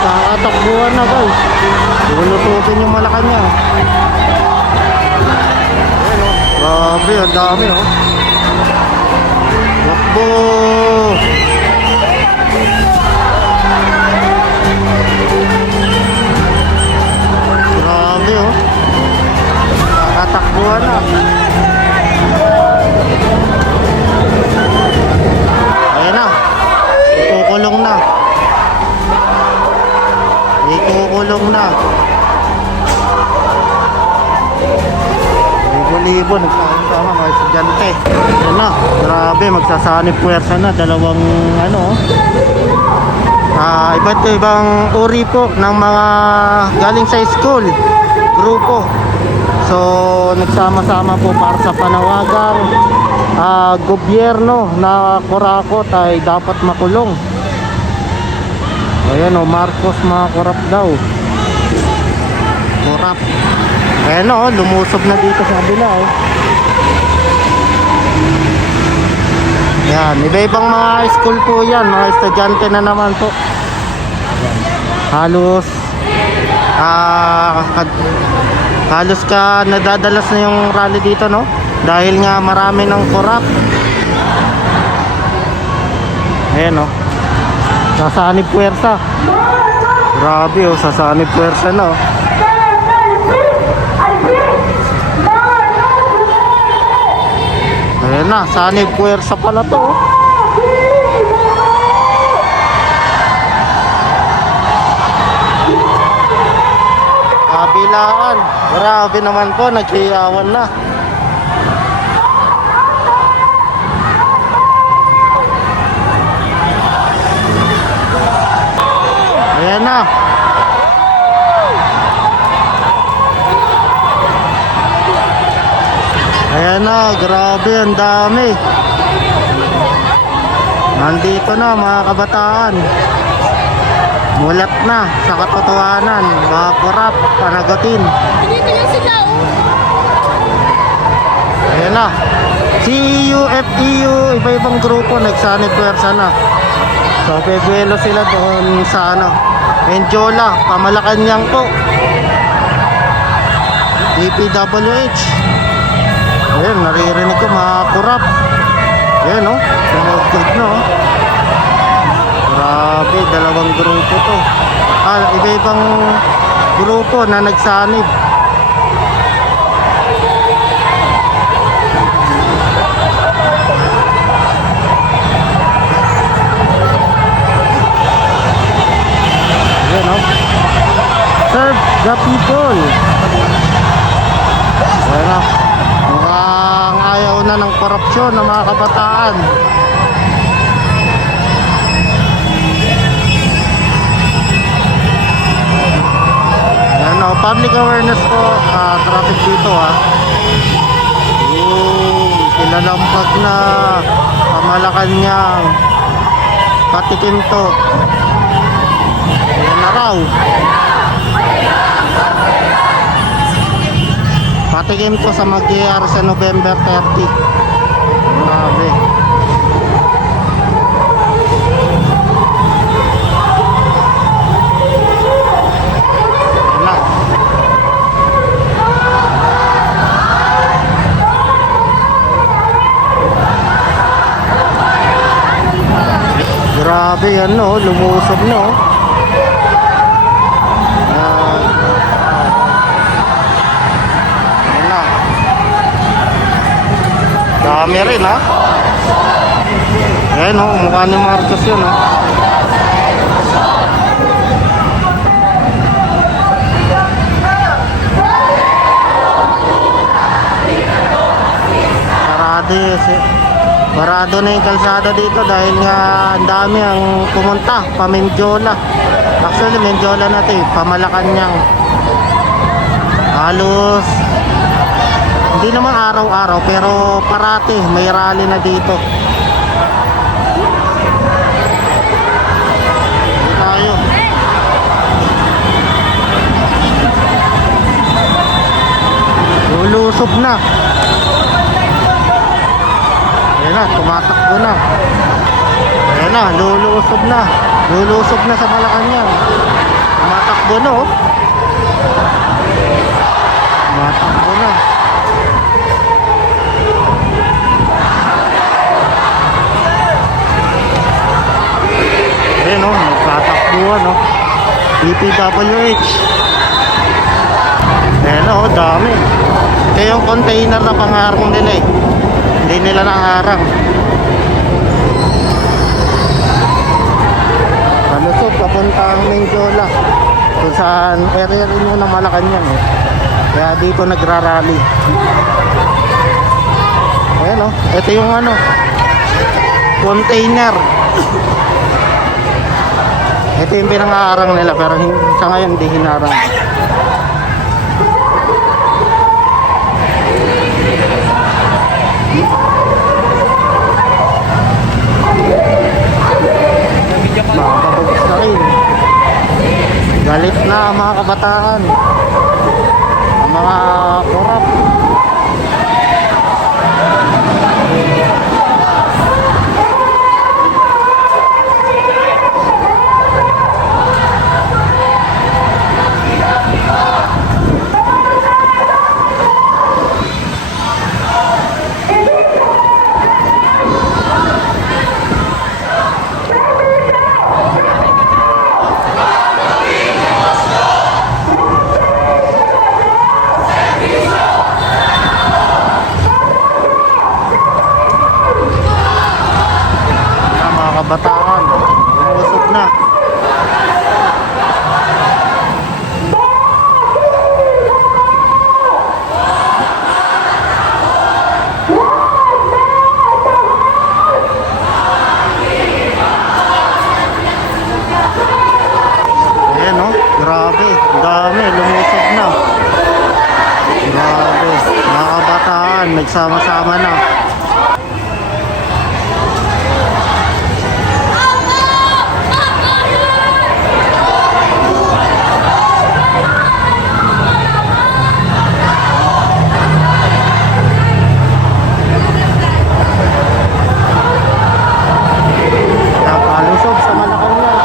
Magkakatakbuhan na guys. Lulututin yung Malacanang. Ayan o. Grabe, ang dami o. Wakbo. Grabe o. Magkakatakbuhan na. Ayan na. Ikukulong na. Ikukulong na. Libo-libo nagkakasama mga estudyante. Ayan na. Grabe, magsasanib puwersa na. Dalawang iba't ibang uri po ng mga galing sa school, grupo. So nagsama-sama po para sa panawagang gobyerno na kurakot ay dapat makulong. Ayan o, Marcos mga korap daw. Korap. Ayan o, lumusob na dito sa kabila o. Ayan, iba-ibang mga school po yan. Mga estudyante na naman po. Halos halos ka nadadalas na yung rally dito, no? Dahil nga marami ng korap. Ayan o, sasanib puwersa. Grabe o, sasanib puwersa na o. Ayan na, sanib puwersa pala to o. Kabilaan. Grabe naman po, naghiyawan na. Ayan na. Ayan na, grabe, ang dami. Nandito na mga kabataan. Mulat na sa katotohanan, mga korap, panagutin. Dito yung sila Ayan na. CEU, FEU, iba-ibang grupo nagsanib puwersa na. So bebuelo sila doon sa Menjola, Pamalacanang po. DPWH. Ayan, naririnig ko mga korap. Ayan o, tumugtog na o. Grabe, dalawang grupo to. Iba-ibang grupo na nagsanib. Ayan o. Serve the people. Ayan o. Mukhang ayaw na ng korupsyon ng mga kabataan. Public awareness po, traffic dito ha. Kilalampag na Pamalacanang, patikim to. Ayan na raw. Patikim to sa mag-iar sa November 30. Grabe. Grabe yan no, lumusob no. Ayan na. Dami rin ha. Ayan no, mukha ni Marcos yun ha. Parado na yung kalsada dito dahil nga ang dami ang pumunta pa Menjola. Actually Menjola na ito Pamalacanang. Halos hindi naman araw-araw pero parati may rally na dito. Dito tayo. Lulusob na. Ayan na, tumatakbo na. Ayan na, lulusob na. Lulusob na sa Malacanang. Tumatakbo na oh. Tumatakbo na. Ayan oh, nagtatakbuhan oh. DPWH. Ayan oh, dami. Ito yung container na pangharang nila eh. Hindi nila naharang. Palusot, papuntang Mendiola. Kung saan area rin yun ng Malacanang eh. Kaya dito nagrarally. Ayan oh, ito yung ano, container. Ito yung pinangaharang nila pero sa ngayon hindi hinarang. Makakapagis na rin. Galit na ang mga kabataan, ang mga korap. Kabataan, umusog na. Ayan oh, grabe, dami, lumusog na. Grabe, mga kabataan, nagsama-sama na. Napalusog sa Malacanang.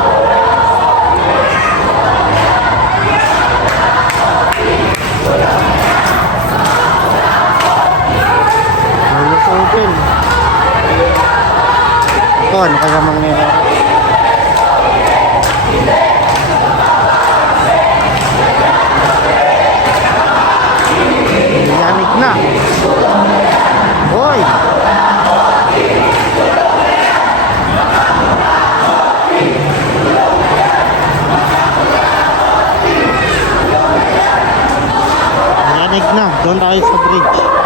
Nalusogin. Ito, ano kaya mangyayari? Yanik na. Hoy! Yanik na. Doon tayo sa bridge.